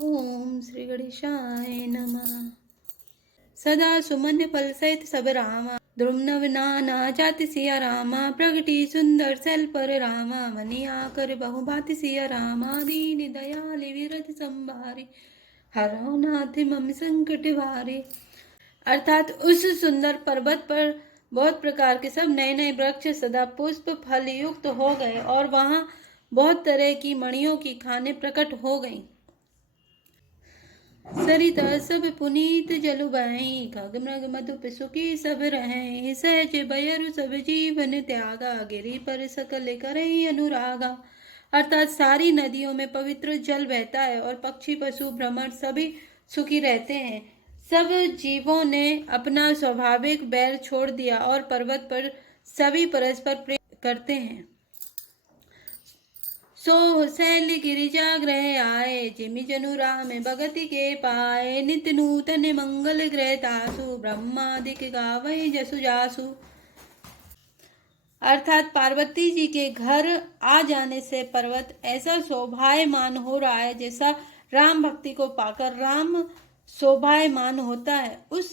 ओम श्री गणेशाय नमः। सदा सुमन फल सहित सब रामा, ध्रुव नव नाना जाति सिया रामा, प्रगति सुंदर सल पर रामा, मनि आकर बहु भांति सिया रामा, दीन दयाल विरत संभारे, हरौ नाथ मम संकट भारे। अर्थात उस सुंदर पर्वत पर बहुत प्रकार के सब नए नए वृक्ष सदा पुष्प फल युक्त हो गए और वहां बहुत तरह की मणियों की खाने प्रकट हो गईं। सरिता सब पुनीत जलु बहई, खग मृग मधु सुखी सब रहें, सहज बयरु सब जीवन त्यागा, गिरि पर सकल करई अनुरागा। अर्थात सारी नदियों में पवित्र जल बहता है और पक्षी पशु भ्रमर सभी सुखी रहते हैं। सब जीवों ने अपना स्वाभाविक बैर छोड़ दिया और पर्वत पर सभी परस्पर प्रेम करते हैं। सो शैल गिरिजा ग्रह आए, जिमि जनु राम भगति के पाए, नित्य नूतन मंगल ग्रह तासु, ब्रह्मादिक गावै जसु जासु। अर्थात पार्वती जी के घर आ जाने से पर्वत ऐसा शोभायमान हो रहा है जैसा राम भक्ति को पाकर राम शोभायमान होता है। उस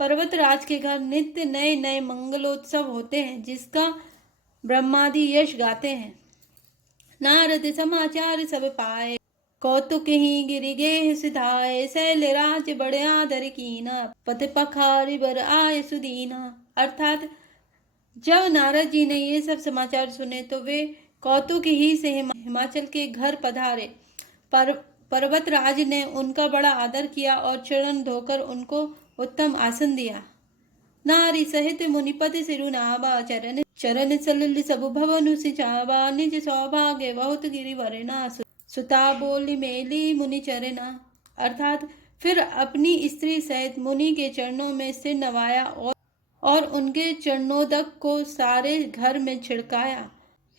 पर्वत राज के घर नित्य नए नए मंगलोत्सव होते हैं जिसका ब्रह्मादि यश गाते हैं। नारद समाचार सब पाए, कौतुक ही गिरि गेह सिधाए, शैल राज बड़े आदर कीना, पति पखारी बर आय सुदीना। अर्थात जब नारद जी ने ये सब समाचार सुने तो वे कौतुक ही से हिमाचल के घर पधारे। पर्वत राज ने उनका बड़ा आदर किया और चरण धोकर उनको उत्तम आसन दिया। नारी सहित मुनिपति सिरुनावा, चरण चरण सलिल सब भवनु सिचावा, निज सौभाग्य बहुत गिरिवरना, सुता बोली मेली मुनि चरना। अर्थात फिर अपनी स्त्री सहित मुनि के चरणों में सिर नवाया और उनके चरणोदक को सारे घर में छिड़काया।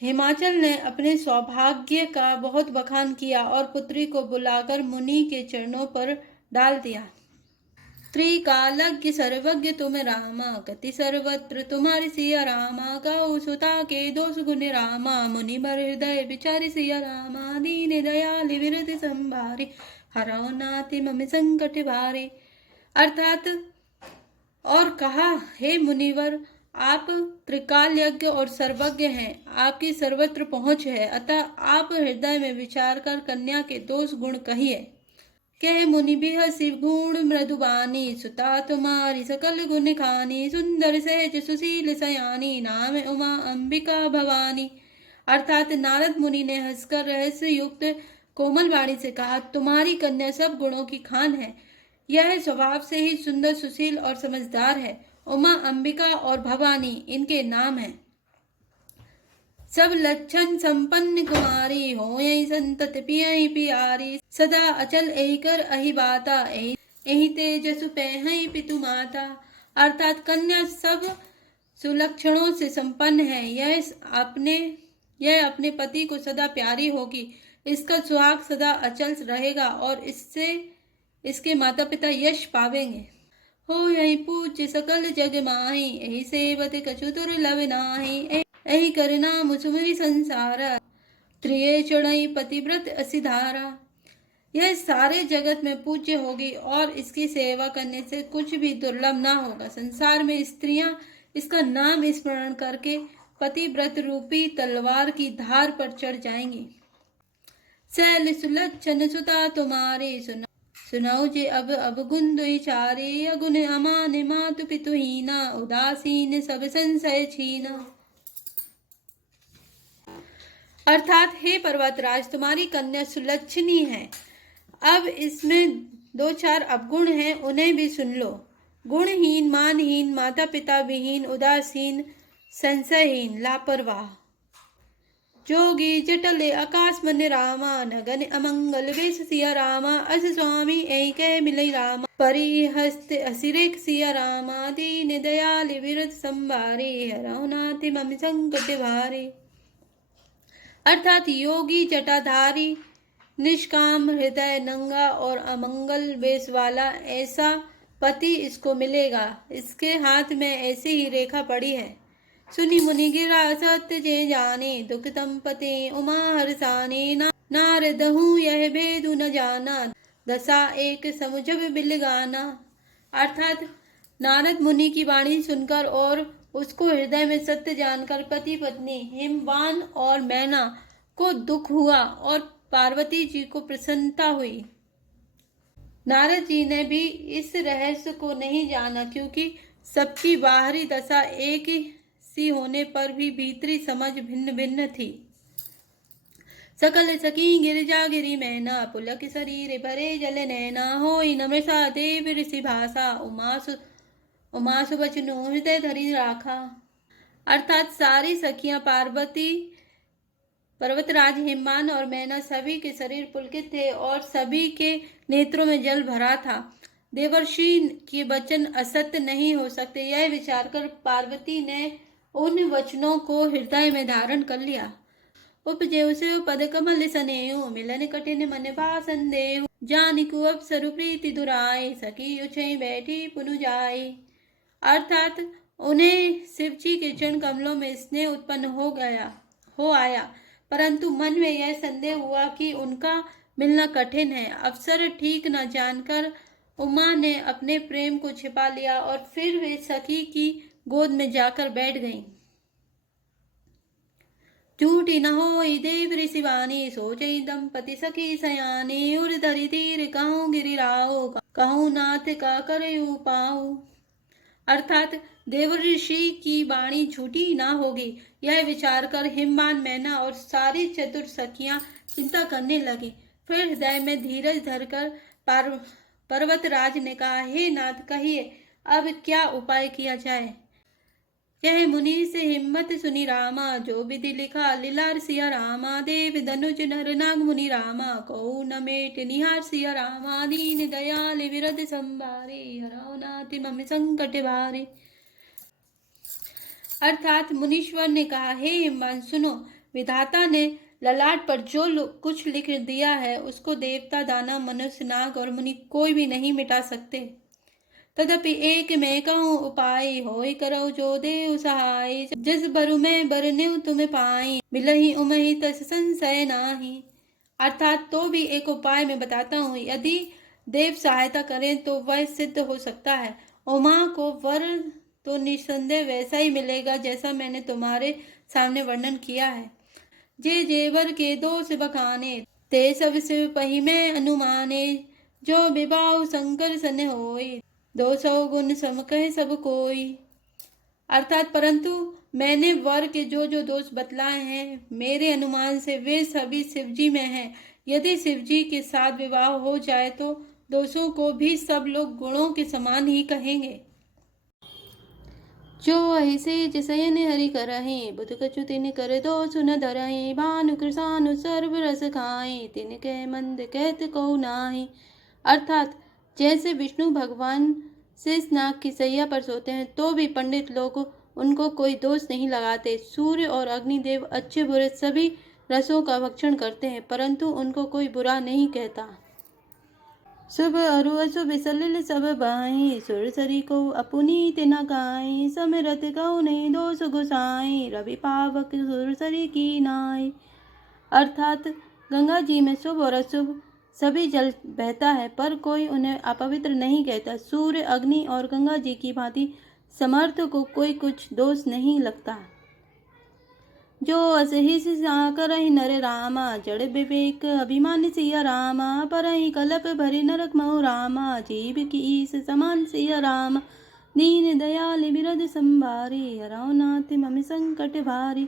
हिमाचल ने अपने सौभाग्य का बहुत बखान किया और पुत्री को बुलाकर मुनि के चरणों पर डाल दिया। त्रिकालज्ञ सर्वज्ञ तुम रामा, गति सर्वत्र तुम्हारी सिया रामा, गाओ सुता के दोष गुण रामा, मुनि बर हृदय विचारी सिया रामा, दीन दयाल विरत संभारे, हरौ नाथ मम संकट भारे। अर्थात और कहा, हे मुनिवर, आप त्रिकाल यज्ञ और सर्वज्ञ हैं, आपकी सर्वत्र पहुंच है, अतः आप हृदय में विचार कर कन्या के दोष गुण कहिए। कह मुनि बिहसी गुण मृदुबानी, सुता तुम्हारी सकल गुण खानी, सुंदर सहज सुशील सयानी, नाम उमा अंबिका भवानी। अर्थात नारद मुनि ने हंसकर रहस्य युक्त कोमल वाणी से कहा, तुम्हारी कन्या सब गुणों की खान है, यह स्वभाव से ही सुंदर सुशील और समझदार है। उमा अंबिका और भवानी इनके नाम हैं। सब लक्षण संपन्न कुमारी, हो यही संतत पियई पियारी, सदा अचल एहि कर अहि बाता, एहि तेजसु पैहई पितु माता। अर्थात कन्या सब सुलक्षणों से संपन्न है, यह अपने पति को सदा प्यारी होगी, इसका सुहाग सदा अचल रहेगा और इससे इसके माता पिता यश पावेंगे। हो यही पूज्य सकल जग माही, एहि सेवत कछु दुर्लभ नाही, एहि करना मुसुमरी संसार, त्रिये चढ़ई पतिव्रत असिधारा। यह सारे जगत में पूज्य होगी और इसकी सेवा करने से कुछ भी दुर्लभ ना होगा। संसार में स्त्रियां इसका नाम स्मरण करके पतिव्रत रूपी तलवार की धार पर चढ़ जाएंगी। शैल सुलक्षण सुता तुम्हारे, सुनाओ जे अब गुण दुई चारे, अगुण अमान मातु पितुहीना, उदासीन सब संशय छीना। अर्थात हे पर्वतराज, तुम्हारी कन्या सुलक्षणी है, अब इसमें दो चार अवगुण हैं, उन्हें भी सुन लो। गुणहीन, मानहीन, माता पिता विहीन, उदासीन, संशयहीन, लापरवाह, जोगी जटले आकाश मन रामा, नगन अमंगल वेश सिया रामा, अस स्वामी ऐ कह मिलई रामा, परिहस्त असिरेख सिया रामा, दीन दयाल विरत संभारे, हरौ नाथ मम संकट भारे। अर्थात योगी जटाधारी, निष्काम हृदय, नंगा और अमंगल वेश वाला ऐसा पति इसको मिलेगा। इसके हाथ में ऐसी ही रेखा पड़ी है। सुनी मुनि गिरा सत्य जे जाने, दुख तम पते उमा हरसाने, नारदहु यह भेदु न जाना, दशा एक समुझब बिल गाना। अर्थात नारद मुनि की वाणी सुनकर और उसको हृदय में सत्य जानकर पति पत्नी हिमवान और मैना को दुख हुआ और पार्वती जी को प्रसन्नता हुई। नारद जी ने भी इस रहस्य को नहीं जाना, क्योंकि सबकी बाहरी दशा एक सी होने पर भी भीतरी समझ भिन्न भिन्न थी। सकल सकी गिरिजा गिरी मैना, पुलक शरीर भरे जल नैना, होई नमृषा देव ऋषि भाषा, उमासु बचनु हृदय धरि राखा। अर्थात सारी सखियां पार्वती, पर्वतराज हिमवान और मैना सभी के शरीर पुलकित थे और सभी के नेत्रों में जल भरा था। देवर्षि के वचन असत्य नहीं हो सकते, यह विचार कर पार्वती ने उन वचनों को हृदय में धारण कर लिया। उपजेउ से पद कमल सनेऊ, मिलन कठिन मन भा संदेहु, जानिकु अप्सरु प्रीति दुराई, सखी उछई बैठी पुनु जाई। अर्थात उन्हें शिव जी के चरण कमलों में स्नेह उत्पन्न हो आया, परंतु मन में यह संदेह हुआ कि उनका मिलना कठिन है। अवसर ठीक न जानकर उमा ने अपने प्रेम को छिपा लिया और फिर वे सखी की गोद में जाकर बैठ गईं। झूठी न होई देव ऋषि वाणी, सोचई दंपति सखी सयानी, उर धरि धीर कहूँ गिरिराओ, कहूँ नाथ का करयू पाऊ। अर्थात देवर्षि की वाणी झूठी ना होगी, यह विचार कर हिमवान मैना और सारी चतुर सखियां चिंता करने लगी। फिर हृदय में धीरज धरकर पर्वतराज ने कहा, हे नाथ, कहिए अब क्या उपाय किया जाए। यह मुनि से हिम्मत सुनी रामा, जो विधि लिखा लीलार सिया रामा, देव धनुज नर नाग मुनि रामा, को न मेट निहार सिया रामा, दीन दयाल विरद संभारे, हराओ नाथ मम संकट भारे। अर्थात मुनीश्वर ने कहा, हे हिमवान सुनो, विधाता ने ललाट पर जो कुछ लिख दिया है उसको देवता, दानव, मनुष्य, नाग और मुनि कोई भी नहीं मिटा सकते। तदपि एक मैं कहूँ उपाय, होय करो जो देव सहाय, जिस बरु में बरनेउ तुम पाई, मिलहि उमहि तस संशय नाही। अर्थात तो भी एक उपाय मैं बताता हूँ, यदि देव सहायता करें तो वह सिद्ध हो सकता है। उमा को वर तो निसंदेह वैसा ही मिलेगा जैसा मैंने तुम्हारे सामने वर्णन किया है। जे जेवर के दोष बखाने, ते सब शिव पही में अनुमाने, जो विवाह शंकर सन होई, 200 गुण सम कहे सब कोई। अर्थात परंतु मैंने वर के जो जो दोष बतलाए हैं, मेरे अनुमान से वे सभी शिवजी में हैं। यदि शिवजी के साथ विवाह हो जाए तो दोषों को भी सब लोग गुणों के समान ही कहेंगे। जो ऐसे जिसयन हरि करहि, बुध कछु तिन कर दोष न धरहि, भानु कृसानु सर्व रस खाई, तिन कह मंद कहत को नाही। अर्थात जैसे विष्णु भगवान शेषनाग की सैया पर सोते हैं तो भी पंडित लोग उनको कोई दोष नहीं लगाते। सूर्य और अग्निदेव अच्छे बुरे सभी रसों का भक्षण करते हैं, परंतु उनको कोई बुरा नहीं कहता। शुभ अरु अशुभ सलिल सब बाई, सुरसरी को अपुनी तिना गाई, समरत कौ नहीं दोष गुसाई, रवि पावक सुरसरी की नाई। अर्थात गंगा जी में शुभ और अशुभ सभी जल बहता है, पर कोई उन्हें अपवित्र नहीं कहता। सूर्य, अग्नि और गंगा जी की भांति समर्थ को कोई कुछ दोष नहीं लगता। जो असहिस करहि नर रामा, जड़ विवेक अभिमान सिया रामा, परहि कलप भरि नरक मऊ रामा, जीव की ईस समान सिया रामा, दीन दयाल बिरद संभारी, हराओ नाथ मम संकट भारी।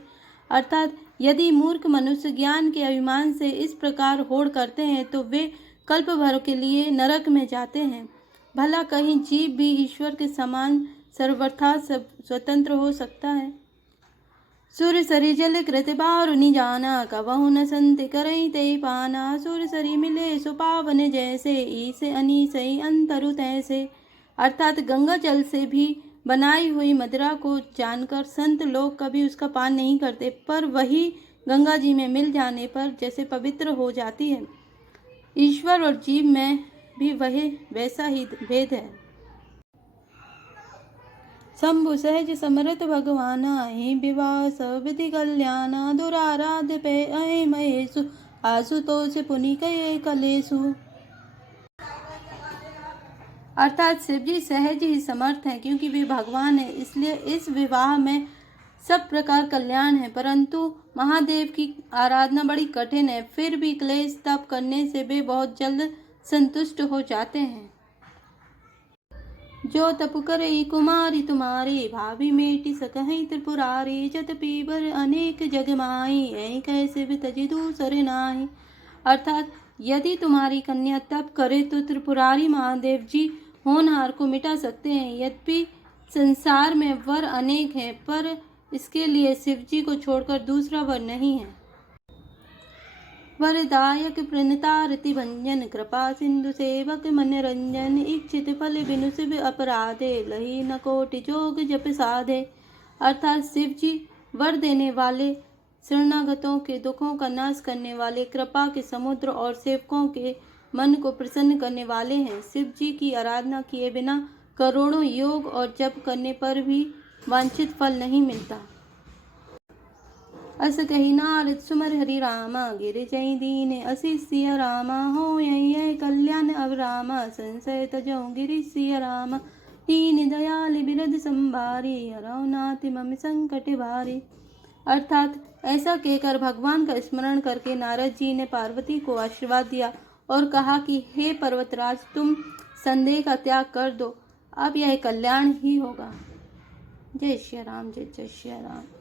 अर्थात यदि मूर्ख मनुष्य ज्ञान के अभिमान से इस प्रकार होड़ करते हैं तो वे कल्प भर के लिए नरक में जाते हैं। भला कहीं जीव भी ईश्वर के समान सर्वथा स्वतंत्र हो सकता है। सुर सरी जल कृत बारुनि जाना, कबहु न संत करई ते पाना, सुर सरी मिले सुपावन जैसे, ईसे अनीसई अंतरु तैसे। अर्थात गंगा जल से भी बनाई हुई मदिरा को जानकर संत लोग कभी उसका पान नहीं करते, पर वही गंगा जी में मिल जाने पर जैसे पवित्र हो जाती है। ईश्वर और जीव में भी वही वैसा ही भेद है। शंभु सहज समरथ भगवाना, हे विवाह सब विधि कल्याणा, दुराराध्य पे अहे महेशु, आशुतोष पुनि कये कलेशु। अर्थात शिव जी सहज ही समर्थ हैं, क्योंकि वे भगवान हैं, इसलिए इस विवाह में सब प्रकार कल्याण है। परंतु महादेव की आराधना बड़ी कठिन है, फिर भी क्लेश तप करने से वे बहुत जल्द संतुष्ट हो जाते हैं। जो तप करे कुमारी तुम्हारी, भाभी मेटी सकहि त्रिपुरारी, जत पीबर अनेक जग माई, ऐ कैसे भी तजी दूसर नाहि। अर्थात यदि तुम्हारी कन्या तप करे तो त्रिपुरारी महादेव जी होनहार को मिटा सकते हैं। यद्यपि संसार में वर अनेक हैं, पर इसके लिए शिव जी को छोड़कर दूसरा वर नहीं है। वरदायक प्रणतारति भंजन, कृपा सिंधु सेवक मन रंजन, इच्छित फल बिनु शिव अपराधे, लही न कोटि जोग जप साधे। अर्थात शिव जी वर देने वाले, शरणागतों के दुखों का नाश करने वाले, कृपा के समुद्र और सेवकों के मन को प्रसन्न करने वाले हैं। शिव जी की आराधना किए बिना करोड़ों योग और जप करने पर भी वांछित फल नहीं मिलता। अस कही नारद सुमर हरि रामा, गिरिजय दीन असी सिया रामा, हो यही कल्याण अब रामा, संशय तजो गिरि सिया रामा, दीन दयाल बिरद संभारी, हरौ नाथ मम संकट भारी। अर्थात ऐसा कहकर भगवान का स्मरण करके नारद जी ने पार्वती को आशीर्वाद दिया और कहा कि हे पर्वतराज, तुम संदेह का त्याग कर दो, अब यह कल्याण ही होगा। जय श्री राम, जय जय श्री राम।